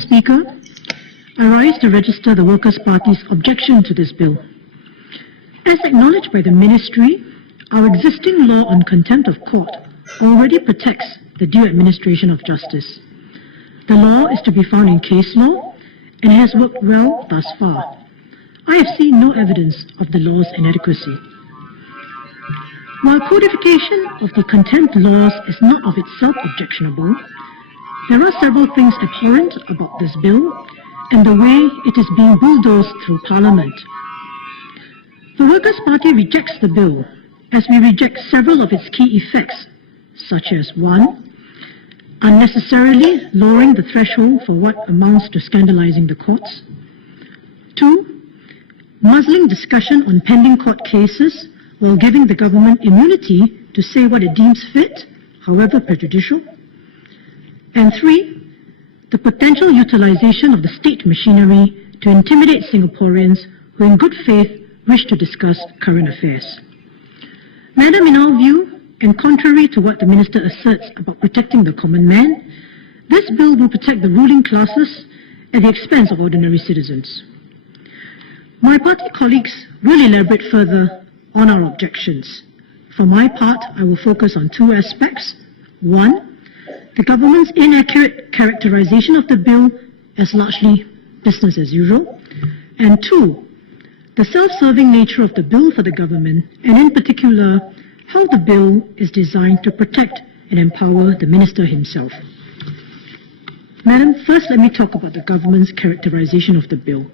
Speaker, I rise to register the Workers' Party's objection to this bill. As acknowledged by the Ministry, our existing law on contempt of court already protects the due administration of justice. The law is to be found in case law and has worked well thus far. I have seen no evidence of the law's inadequacy. While codification of the contempt laws is not of itself objectionable, there are several things abhorrent about this bill and the way it is being bulldozed through Parliament. The Workers' Party rejects the bill as we reject several of its key effects, such as 1. Unnecessarily lowering the threshold for what amounts to scandalizing the courts. 2. Muzzling discussion on pending court cases while giving the government immunity to say what it deems fit, however prejudicial. And 3. The potential utilization of the state machinery to intimidate Singaporeans who in good faith wish to discuss current affairs. Madam, in our view, and contrary to what the Minister asserts about protecting the common man, this bill will protect the ruling classes at the expense of ordinary citizens. My party colleagues will elaborate further on our objections. For my part, I will focus on 2 aspects. 1, the government's inaccurate characterization of the bill as largely business as usual. And 2, the self-serving nature of the bill for the government, and in particular, how the bill is designed to protect and empower the Minister himself. Madam, first let me talk about the government's characterization of the bill.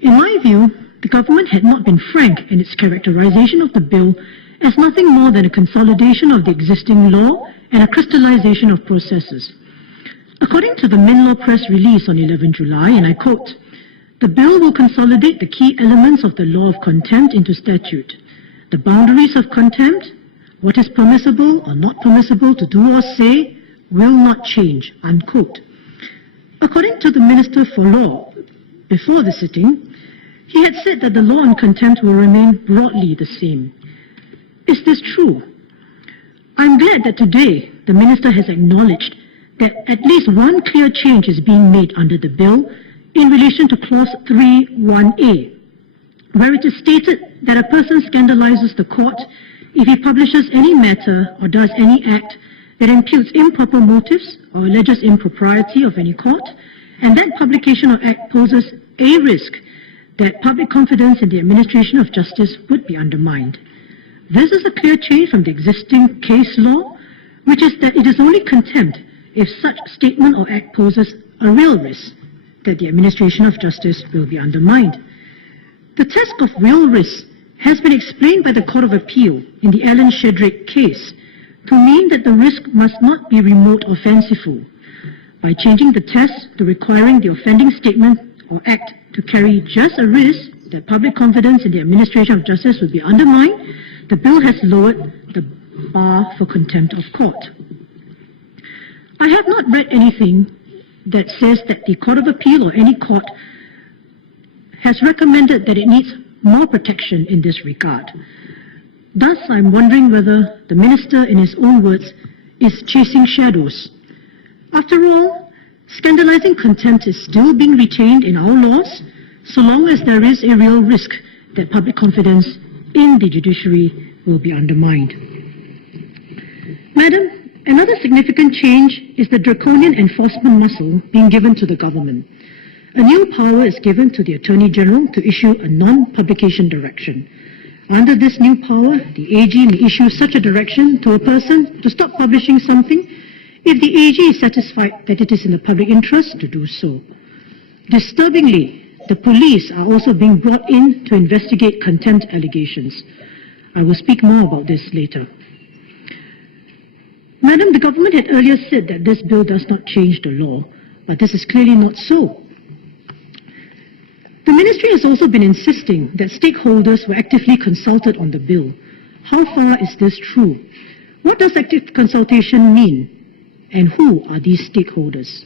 In my view, the government had not been frank in its characterization of the bill as nothing more than a consolidation of the existing law and a crystallization of processes. According to the MinLaw press release on 11 July, and I quote, "The bill will consolidate the key elements of the law of contempt into statute. The boundaries of contempt, what is permissible or not permissible to do or say, will not change," unquote. According to the Minister for Law, before the sitting, he had said that the law on contempt will remain broadly the same. Is this true? I'm glad that today the Minister has acknowledged that at least one clear change is being made under the bill in relation to Clause 3(1)(a), where it is stated that a person scandalizes the court if he publishes any matter or does any act that imputes improper motives or alleges impropriety of any court, and that publication or act poses a risk that public confidence in the administration of justice would be undermined. This is a clear change from the existing case law, which is that it is only contempt if such statement or act poses a real risk that the administration of justice will be undermined. The test of real risk has been explained by the Court of Appeal in the Aljunied case to mean that the risk must not be remote or fanciful. By changing the test to requiring the offending statement or act to carry just a risk that public confidence in the administration of justice will be undermined, the bill has lowered the bar for contempt of court. I have not read anything that says that the Court of Appeal or any court has recommended that it needs more protection in this regard. Thus, I'm wondering whether the Minister, in his own words, is chasing shadows. After all, scandalizing contempt is still being retained in our laws, so long as there is a real risk that public confidence in the judiciary will be undermined. Madam, another significant change is the draconian enforcement muscle being given to the government. A new power is given to the Attorney General to issue a non-publication direction. Under this new power, the AG may issue such a direction to a person to stop publishing something if the AG is satisfied that it is in the public interest to do so. Disturbingly, the police are also being brought in to investigate contempt allegations. I will speak more about this later. Madam, the government had earlier said that this bill does not change the law, but this is clearly not so. The Ministry has also been insisting that stakeholders were actively consulted on the bill. How far is this true? What does active consultation mean? And who are these stakeholders?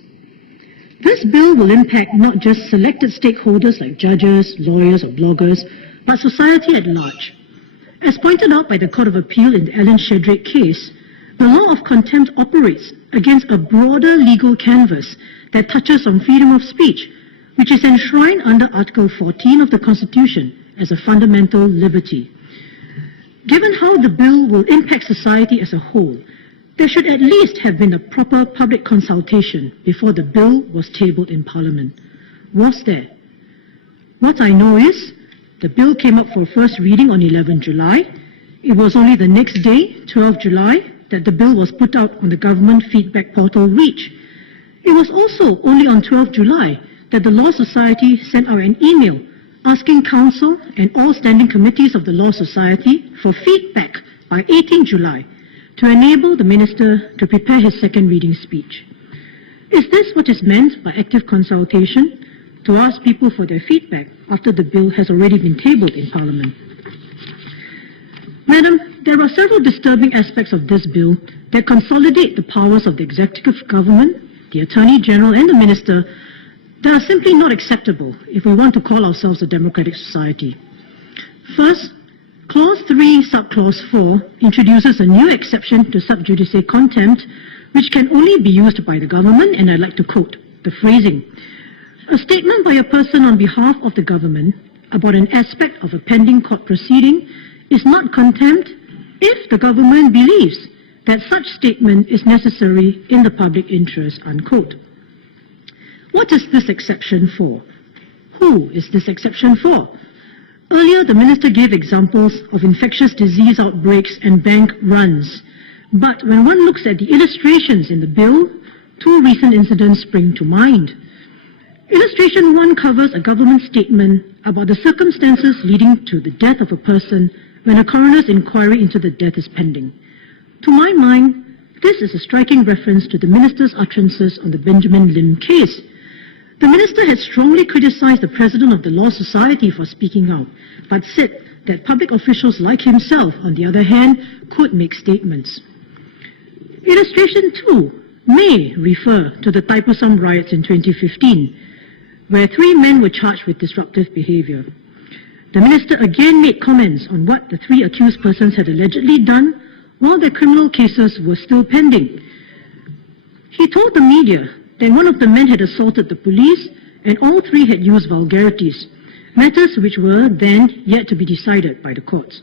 This bill will impact not just selected stakeholders like judges, lawyers or bloggers, but society at large. As pointed out by the Court of Appeal in the Aljunied case, The law of contempt operates against a broader legal canvas that touches on freedom of speech, which is enshrined under Article 14 of the Constitution as a fundamental liberty. Given how the bill will impact society as a whole, there should at least have been a proper public consultation before the bill was tabled in Parliament. Was there? What I know is, the bill came up for first reading on 11 July. It was only the next day, 12 July, that the bill was put out on the government feedback portal REACH. It was also only on 12 July that the Law Society sent out an email asking Council and all standing committees of the Law Society for feedback by 18 July to enable the Minister to prepare his second reading speech. Is this what is meant by active consultation? To ask people for their feedback after the bill has already been tabled in Parliament? Madam, there are several disturbing aspects of this bill that consolidate the powers of the executive government, the Attorney General and the Minister that are simply not acceptable if we want to call ourselves a democratic society. First, Clause 3, Subclause 4 introduces a new exception to sub judice contempt, which can only be used by the government, and I'd like to quote the phrasing. A statement by a person on behalf of the government about an aspect of a pending court proceeding is not contempt if the government believes that such statement is necessary in the public interest, unquote. What is this exception for? Who is this exception for? Earlier, the Minister gave examples of infectious disease outbreaks and bank runs. But when one looks at the illustrations in the bill, two recent incidents spring to mind. Illustration 1 covers a government statement about the circumstances leading to the death of a person when a coroner's inquiry into the death is pending. To my mind, this is a striking reference to the Minister's utterances on the Benjamin Lim case. The Minister had strongly criticized the President of the Law Society for speaking out, but said that public officials like himself, on the other hand, could make statements. Illustration 2 may refer to the Thaipusam riots in 2015, where 3 men were charged with disruptive behavior. The Minister again made comments on what the 3 accused persons had allegedly done while their criminal cases were still pending. He told the media that one of the men had assaulted the police and all 3 had used vulgarities, matters which were then yet to be decided by the courts.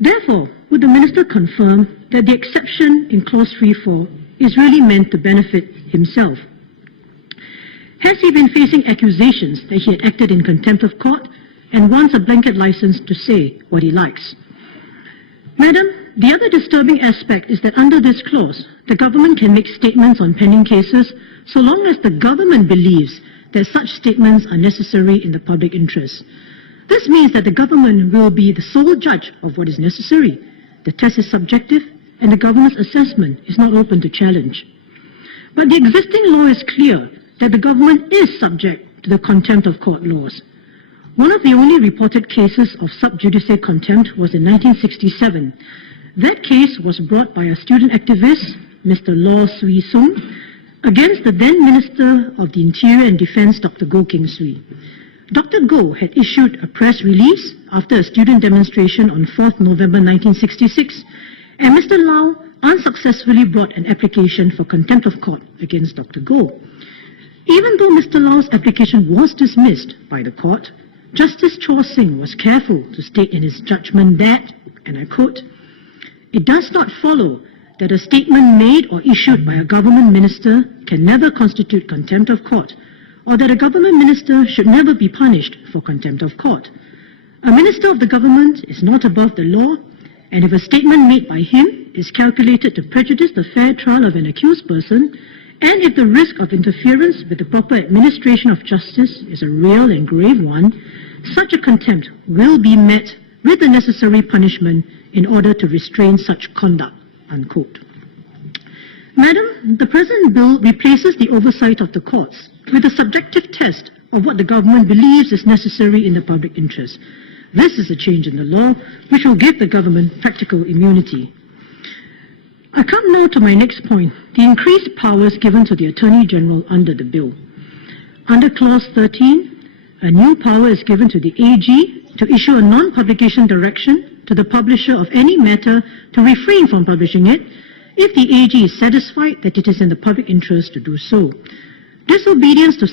Therefore, would the Minister confirm that the exception in Clause 3.4 is really meant to benefit himself? Has he been facing accusations that he had acted in contempt of court and wants a blanket license to say what he likes? Madam, the other disturbing aspect is that under this clause, the government can make statements on pending cases so long as the government believes that such statements are necessary in the public interest. This means that the government will be the sole judge of what is necessary. The test is subjective and the governor's assessment is not open to challenge. But the existing law is clear that the government is subject to the contempt of court laws. One of the only reported cases of sub judice contempt was in 1967. That case was brought by a student activist, Mr. Law Swee Sung, against the then Minister of the Interior and Defence, Dr. Goh Keng Swee. Dr. Goh had issued a press release after a student demonstration on 4th November 1966, and Mr. Lau unsuccessfully brought an application for contempt of court against Dr. Goh. Even though Mr. Lau's application was dismissed by the court, Justice Chor Singh was careful to state in his judgment that, and I quote, "It does not follow that a statement made or issued by a government minister can never constitute contempt of court, or that a government minister should never be punished for contempt of court. A minister of the government is not above the law, and if a statement made by him is calculated to prejudice the fair trial of an accused person, and if the risk of interference with the proper administration of justice is a real and grave one, such a contempt will be met with the necessary punishment in order to restrain such conduct," unquote. Madam, the present bill replaces the oversight of the courts with a subjective test of what the government believes is necessary in the public interest. This is a change in the law which will give the government practical immunity. I come now to my next point, the increased powers given to the Attorney General under the bill. Under Clause 13, a new power is given to the AG to issue a non-publication direction to the publisher of any matter to refrain from publishing it, if the AG is satisfied that it is in the public interest to do so. Disobedience to